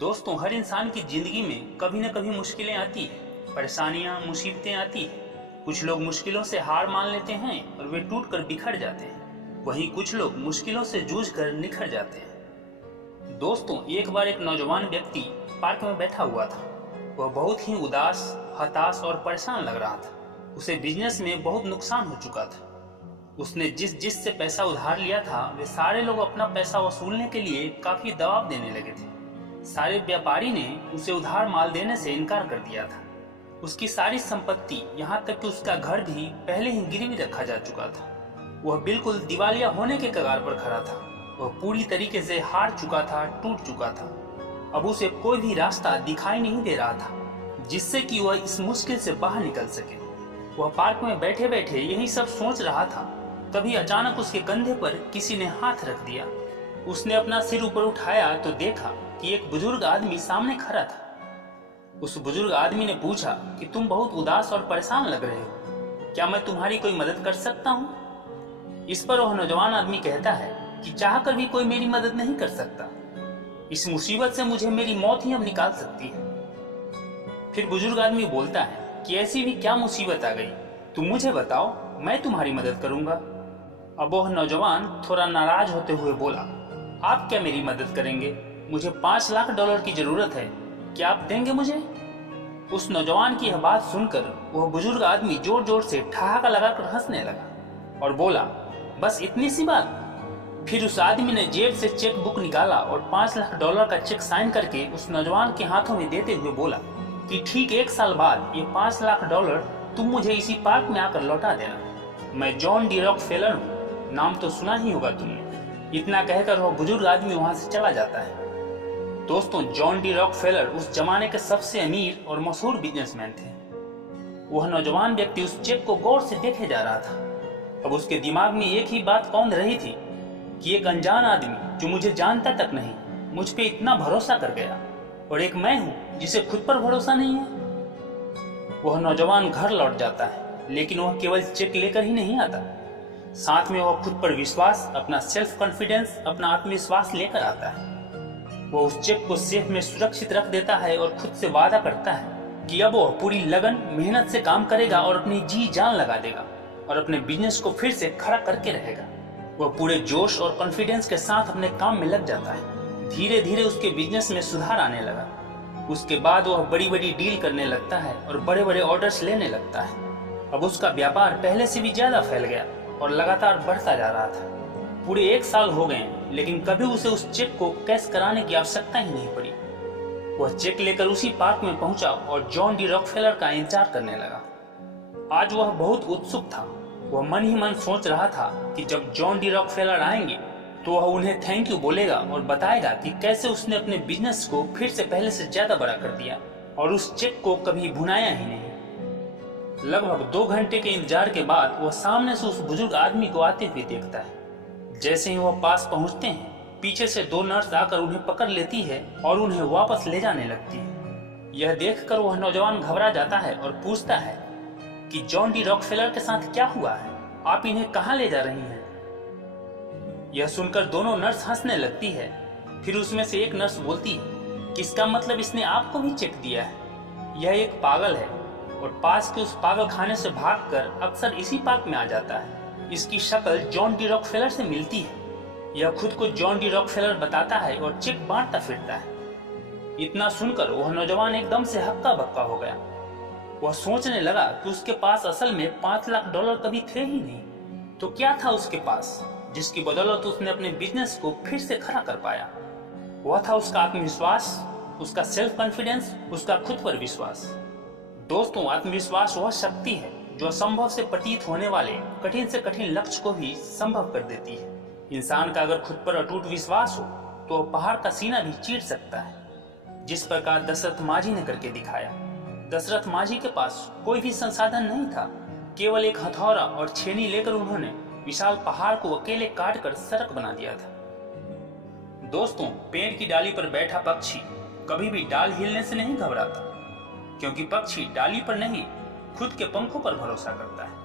दोस्तों, हर इंसान की जिंदगी में कभी न कभी मुश्किलें आती है, परेशानियां, मुसीबतें आती है। कुछ लोग मुश्किलों से हार मान लेते हैं और वे टूट कर बिखर जाते हैं। वहीं कुछ लोग मुश्किलों से जूझ कर निखर जाते हैं। दोस्तों, एक बार एक नौजवान व्यक्ति पार्क में बैठा हुआ था। वह बहुत ही उदास, हताश और परेशान लग रहा था। उसे बिजनेस में बहुत नुकसान हो चुका था। उसने जिस से पैसा उधार लिया था, वे सारे लोग अपना पैसा वसूलने के लिए काफी दबाव देने लगे थे। सारे व्यापारी ने उसे उधार माल देने से इनकार कर दिया था। उसकी सारी संपत्ति, यहाँ तक कि उसका घर भी पहले ही गिरवी रखा जा चुका था। वह बिल्कुल दिवालिया होने के कगार पर खड़ा था। वह पूरी तरीके से हार चुका था, टूट चुका था। अब उसे कोई भी रास्ता दिखाई नहीं दे रहा था जिससे कि वह इस मुश्किल से बाहर निकल सके। वह पार्क में बैठे बैठे यही सब सोच रहा था। तभी अचानक उसके कंधे पर किसी ने हाथ रख दिया। उसने अपना सिर ऊपर उठाया तो देखा कि एक बुजुर्ग आदमी सामने खड़ा था। उस बुजुर्ग आदमी ने पूछा कि तुम बहुत उदास और परेशान लग रहे हो, क्या मैं तुम्हारी कोई मदद कर सकता हूँ? इस पर वह नौजवान आदमी कहता है कि चाहकर भी कोई मेरी मदद नहीं कर सकता। इस मुसीबत से मुझे मेरी मौत ही अब निकाल सकती है। फिर बुजुर्ग आदमी बोलता है कि ऐसी भी क्या मुसीबत आ गई, तुम मुझे बताओ, मैं तुम्हारी मदद करूंगा। अब वह नौजवान थोड़ा नाराज होते हुए बोला, आप क्या मेरी मदद करेंगे? मुझे $5 लाख की जरूरत है, क्या आप देंगे मुझे? उस नौजवान की यह बात सुनकर वह बुजुर्ग आदमी जोर जोर से ठहाका लगाकर हंसने लगा और बोला, बस इतनी सी बात? फिर उस आदमी ने जेब से चेक बुक निकाला और $5 लाख का चेक साइन करके उस नौजवान के हाथों में देते हुए बोला कि ठीक 1 साल बाद ये $5 लाख तुम मुझे इसी पार्क में आकर लौटा देना। मैं जॉन डी रॉकफेलर हूँ, नाम तो सुना ही होगा तुमने। इतना कहकर वह बुजुर्ग आदमी वहां से चला जाता है। दोस्तों, जॉन डी रॉकफेलर उस जमाने के सबसे अमीर और मशहूर बिजनेसमैन थे। वह नौजवान व्यक्ति उस चेक को गौर से देखे जा रहा था। अब उसके दिमाग में एक ही बात कौंध रही थी कि एक अनजान आदमी जो मुझे जानता तक नहीं, मुझ पे इतना भरोसा कर गया, और एक मैं हूं जिसे खुद पर भरोसा नहीं है। वह नौजवान घर लौट जाता है, लेकिन वह केवल चेक लेकर ही नहीं आता, साथ में वह खुद पर विश्वास, अपना सेल्फ कॉन्फिडेंस, अपना आत्मविश्वास लेकर आता है। वह उस चेक को सेफ में सुरक्षित रख देता है और खुद से वादा करता है कि अब वह पूरी लगन, मेहनत से काम करेगा और अपनी जी जान लगा देगा और अपने बिजनेस को फिर से खड़ा करके रहेगा। वह पूरे जोश और कॉन्फिडेंस के साथ अपने काम में लग जाता है। धीरे धीरे उसके बिजनेस में सुधार आने लगा। उसके बाद वह बड़ी बड़ी डील करने लगता है और बड़े बड़े ऑर्डर्स लेने लगता है। अब उसका व्यापार पहले से भी ज्यादा फैल गया और लगातार बढ़ता जा रहा था। पूरे 1 साल हो गए, लेकिन कभी उसे उस चेक को कैश कराने की आवश्यकता ही नहीं पड़ी। वह चेक लेकर उसी पार्क में पहुंचा और जॉन डी रॉकफेलर का इंतजार करने लगा। आज वह बहुत उत्सुक था। वह मन ही मन सोच रहा था कि जब जॉन डी रॉकफेलर आएंगे तो वह उन्हें थैंक यू बोलेगा और बताएगा कि कैसे उसने अपने बिजनेस को फिर से पहले से ज्यादा बड़ा कर दिया और उस चेक को कभी भुनाया ही नहीं। लगभग 2 घंटे के इंतजार के बाद वह सामने से उस बुजुर्ग आदमी को आते हुए देखता है। जैसे ही वह पास पहुंचते हैं, पीछे से 2 नर्स आकर उन्हें पकड़ लेती है और उन्हें वापस ले जाने लगती है। यह देखकर वह नौजवान घबरा जाता है और पूछता है कि जॉन डी रॉकफेलर के साथ क्या हुआ है, आप इन्हें कहाँ ले जा रही हैं? यह सुनकर दोनों नर्स हंसने लगती है। फिर उसमें से एक नर्स बोलती है कि इसका मतलब इसने आपको भी चेक दिया है। यह एक पागल है और पास के उस पागल खाने से भागकर अक्सर इसी पार्क में आ जाता है। इसकी शक्ल जॉन डी रॉकफेलर से मिलती है। यह खुद को जॉन डी रॉकफेलर बताता है और चेक बांटता फिरता है। इतना सुनकर वह नौजवान एकदम से हक्का बक्का हो गया। वह सोचने लगा कि उसके पास असल में $5 लाख कभी थे ही नहीं, तो क्या था उसके पास जिसकी बदौलत उसने अपने बिजनेस को फिर से खड़ा कर पाया? वह था उसका आत्मविश्वास, उसका सेल्फ कॉन्फिडेंस, उसका खुद पर विश्वास। दोस्तों, आत्मविश्वास वह शक्ति है जो असंभव से प्रतीत होने वाले कठिन से कठिन लक्ष्य को भी संभव कर देती है। इंसान का अगर खुद पर अटूट विश्वास हो तो वह पहाड़ का सीना भी चीर सकता है, जिस प्रकार दशरथ माझी ने करके दिखाया। दशरथ माझी के पास कोई भी संसाधन नहीं था, केवल एक हथौड़ा और छेनी लेकर उन्होंने विशाल पहाड़ को अकेले काटकर सड़क बना दिया था। दोस्तों, पेड़ की डाली पर बैठा पक्षी कभी भी डाल हिलने से नहीं घबराता, क्योंकि पक्षी डाली पर नहीं, खुद के पंखों पर भरोसा करता है।